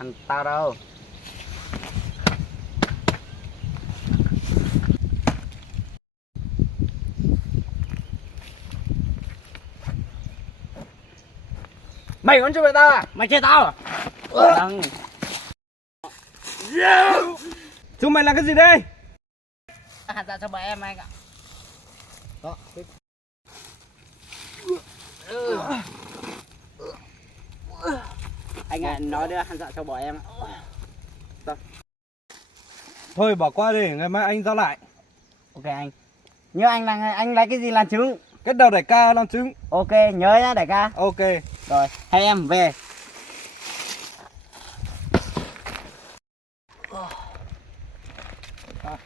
Ăn tao đâu. Mày còn chơi tao à? Mày chơi tao à? Vâng. Chúng mày làm cái gì đây? Hạt dạ cho bọn em anh ạ. Đó. Anh ạ, nói đưa hạt dạ cho bọn em ạ. Thôi bỏ qua đi, ngày mai anh giao lại. Ok anh. Nhớ anh lấy cái gì làm chứng? Cái đầu đại ca làm chứng. Ok, nhớ nhá đại ca. Ok. Rồi, hai em về. À.